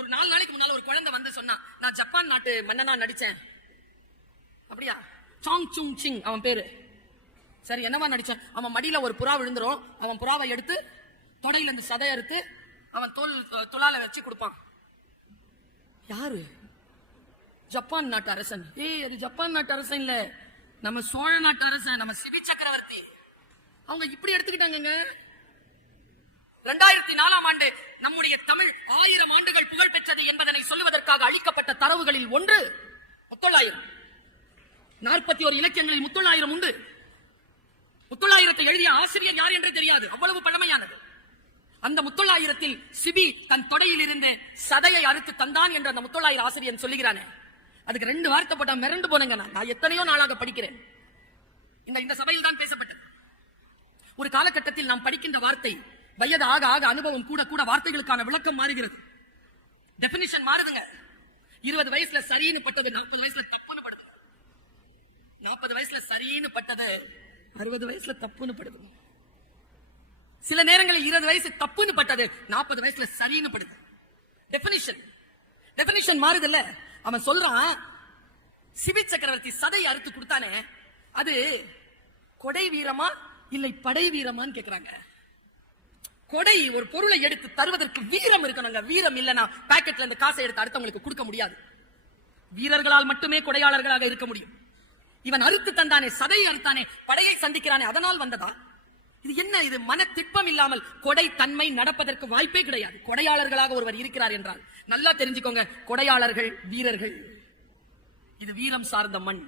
ஒரு 4 நாளைக்கு முன்னால ஒரு குழந்தை வந்து சொன்னா, நான் ஜப்பான் நாட்டு மன்னனா நடிச்சேன். அப்படியா? சாங் சுங் சிங் அவன் பேரு. சரி, என்னவா நடிச்சான்? அவன் மடியில ஒரு புறா விழுந்துரும், அவன் புறாவை எடுத்து தொடையில இருந்து சதை அறுத்து அவன் துளால வச்சு கொடுப்பான். யாரு? ஜப்பான் நாட்டு அரசன். அது ஜப்பான் நாட்டு அரசன் இல்ல, நம்ம சோழ நாட்டு அரசன், நம்ம சிபி சக்கரவர்த்தி. அவங்க இப்படி எடுத்துக்கிட்டாங்க. 2004ஆம் ஆண்டு நம்முடைய தமிழ் 1000 ஆண்டுகள் புகழ் பெற்றது என்பதனை சொல்லுவதற்காக அளிக்கப்பட்ட தரவுகளில் ஒன்று முத்தொள்ளாயிரம். 41 இலக்கியங்களில் முத்தொள்ளாயிரம் உண்டு. முத்தொள்ளாயிரத்தை எழுதிய ஆசிரியர் யார் என்று தெரியாது, அவ்வளவு பழமையானது. அந்த முத்தொள்ளாயிரத்தில் சிபி தன் தொடையில் இருந்து சதையை அறுத்து தந்தான் என்று அந்த முத்தொள்ளாயிரம் ஆசிரியர் சொல்லுகிறானே, அதுக்கு 2 வார்த்தை போட்டா மிரண்டு போனங்க. நான் எத்தனையோ நாளாக படிக்கிறேன். இந்த சபையில் தான் பேசப்பட்டது. ஒரு காலகட்டத்தில் நாம் படிக்கின்ற வார்த்தை வயது ஆக ஆக அனுபவம் கூட கூட வார்த்தைகளுக்கான விளக்கம் மாறுகிறது, டெபினிஷன் மாறுதுங்க. 20 வயசுல சரின்னு பட்டது 40 வயசுல தப்புன்னு படுது, 40 வயசுல சரின்னு பட்டது 60 வயசுல தப்புன்னு படுது. சில நேரங்களில் 20 வயசு தப்புன்னு பட்டது 40 வயசுல சரின்னு படுது. டெபினிஷன் மாறுது இல்ல. அவன் சொல்றான், சிபி சக்கரவர்த்தி சதை அறுத்து கொடுத்தானே, அது கொடை வீரமா இல்லை படை வீரமான்னு கேக்குறாங்க. கொடை ஒரு பொருளை எடுத்து தருவதற்கு வீரம் இருக்கணுங்க. வீரம் இல்லனா பாக்கெட்ல இருந்து காசை எடுத்து அடுத்தவங்களுக்கு கொடுக்க முடியாது. வீரர்களால் மட்டுமே கொடையாளர்களாக இருக்க முடியும். இவன் அறுத்து தந்தானே, சதையை அறுத்தானே, படையை சந்திக்கிறானே, அதனால் வந்ததா? இது என்ன? இது மன திட்பம் இல்லாமல் கொடை தன்மை நடப்பதற்கு வாய்ப்பே கிடையாது. கொடையாளர்களாக ஒருவர் இருக்கிறார் என்றால் நல்லா தெரிஞ்சுக்கோங்க, கொடையாளர்கள் வீரர்கள். இது வீரம் சார்ந்த மண்.